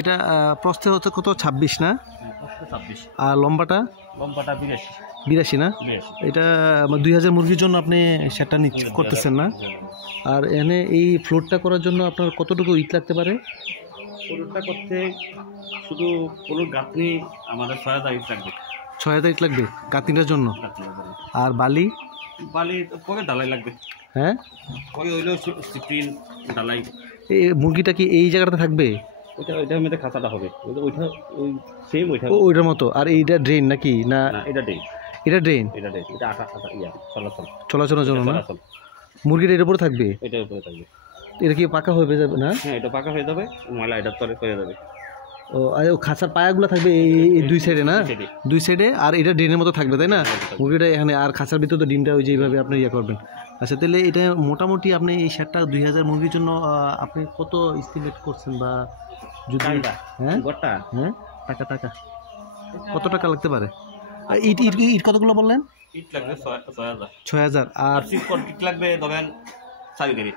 এটা প্রস্থে হচ্ছে কত 26 না? 26। আর লম্বাটা 82 না? এটা 2000 মুরগির জন্য আপনি সেটা করতেছেন না? আর এনে এই ফ্লোরটা করার জন্য আপনার কতটুকু ইট লাগতে পারে? ফ্লোরটা করতে শুধু ফ্লোর গাঁথনি আমাদের 6000 ইট লাগবে। 6000 ইট লাগবে গাঁথনিটার জন্য? আর বালি পরে ঢালাই লাগবে। হ্যাঁ, পরে হইলেও স্ক্রিন ঢালাই। এই মুরগিটা কি এই জায়গাটাতে থাকবে? ওইটার মধ্যে খাঁচাটা হবে, ওইটা ওই সেম ওইটার মতো। আর এইটা ড্রেন নাকি? না এটা ড্রেন। এটা ড্রেন, এটা আটা চলাচলের জন্য না? মুরগিটা এর উপরে থাকবে? এটার উপরে থাকবে। এটা কি পাকা হয়ে যাবে না? হ্যাঁ, এটা পাকা হয়ে যাবে, ময়লা এটার তলে করে যাবে। ও, আর খাঁচার পায়াগুলো থাকবে এই দুই সাইডে না? দুই সাইডে। আর এটা ড্রেনের মতো থাকবে তাই না মুরগিটা এখানে? আর খাঁচার ভিতরে তো ডিমটা ওই যে এইভাবে আপনি ইয়ে করবেন। আচ্ছা, তাহলে এটা মোটামুটি আপনি এই শেডটা 2000 মুরগির জন্য আপনি কত এস্টিমেট করছেন? বা যদি হ্যাঁ টাকা কত টাকা লাগতে পারে? ইট ইট ইট কতগুলো বললেন? ইট লাগবে 6000। আর কনক্রিট লাগবে ধরেন 4 কেজি।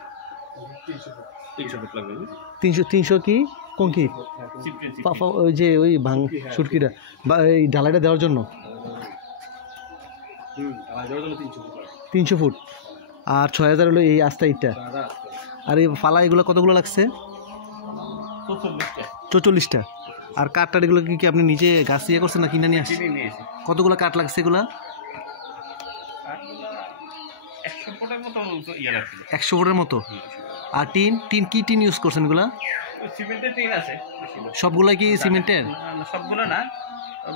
300 ফুট লাগবে। 300 কি কংক্রিট? ওই যে ওই সুটকিটা বা এই ঢালাইটা দেওয়ার জন্য 300 ফুট। আর 6000 হলো এই আস্তা ইটটা। আর এই পালা এগুলো কতগুলো লাগছে? 44টা। আর কাঠটা এগুলো কি আপনি নিজে গাছ ইয়ে করছেন না কিনে নিয়ে আসছেন? কতগুলো কাঠ লাগছে এগুলা? 100 ফুটের মতো। আর টিন কি টিন ইউজ করছেন এগুলা? সিমেন্টের টিন আছে। সবগুলা কি সিমেন্টের? সবগুলো না,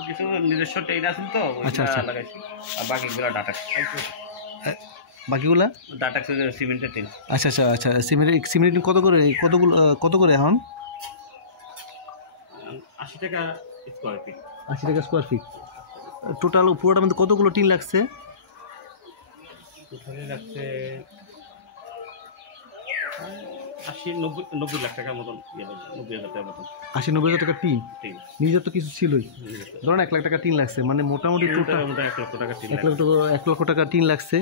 কিছু নিজস্ব টিন আছে তো। আচ্ছা আচ্ছা, লাগাইছি। আর বাকিগুলো ডাটাক্স। বাকিগুলা ডাটাক্স সিমেন্টের টিন। আচ্ছা আচ্ছা আচ্ছা, সিমেন্ট কত করে এখন? 80 টাকা স্কয়ার ফিট। 80 টাকা স্কয়ার ফিট। টোটাল পুরোটার মধ্যে কতগুলো টিন লাগছে? টোটালি লাগছে 80-90 লাখ টাকার মতন। 90,000 টাকার মতন। 80-90,000 টাকা টিন? নিজের তো কিছু ছিলই, ধরুন 1 লাখ টাকা টিন লাগছে, মানে মোটামুটি টোটাল 1 লক্ষ টাকা টিন লাগছে।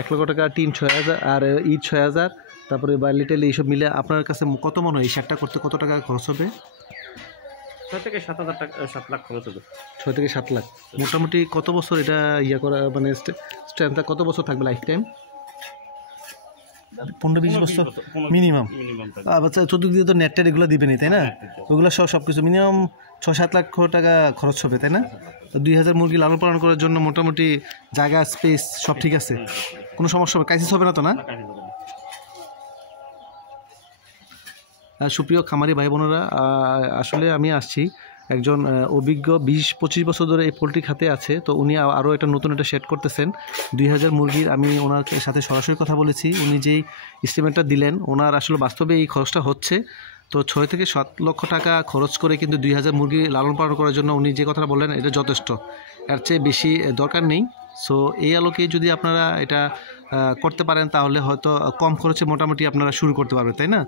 1 লক্ষ টাকা টিন 6000, আর ইট 6000, তারপরে বালি টালি এইসব মিলে আপনার কাছে কত মনে হয় এই শেডটা করতে কত টাকা খরচ হবে? 6 থেকে 7 লাখ খরচ হবে। 6 থেকে 7 লাখ। মোটামুটি কত বছর এটা ইয়া করা, মানে স্ট্রেন্থটা কত বছর থাকবে লাইফ টাইম? 15-20 বছর মিনিমাম। আচ্ছা, চতুর্দিকে তো নেট এগুলো দিবেনি তাই না? ওগুলো সব কিছু মিনিমাম 6-7 লাখ টাকা খরচ হবে তাই না? 2000 মুরগি লালন পালন করার জন্য মোটামুটি জায়গা, স্পেস সব ঠিক আছে, কোনো সমস্যা হবে, ক্রাইসিস হবে না তো না? সুপ্রিয় খামারি ভাই বোনেরা, আসলে আমি আসছি একজন অভিজ্ঞ 20-25 বছর ধরে এই পোলট্রি খাতে আছে, তো উনি আরও একটা নতুন একটা শেড করতেছেন 2000 মুরগির। আমি ওনার সাথে সরাসরি কথা বলেছি, উনি যেই এস্টিমেটটা দিলেন ওনার আসলে বাস্তবে এই খরচটা হচ্ছে। তো 6 থেকে 7 লক্ষ টাকা খরচ করে কিন্তু 2000 মুরগি লালন পালন করার জন্য উনি যে কথাটা বললেন এটা যথেষ্ট, এর চেয়ে বেশি দরকার নেই। সো এই আলোকে যদি আপনারা এটা করতে পারেন তাহলে হয়তো কম খরচে মোটামুটি আপনারা শুরু করতে পারবেন তাই না?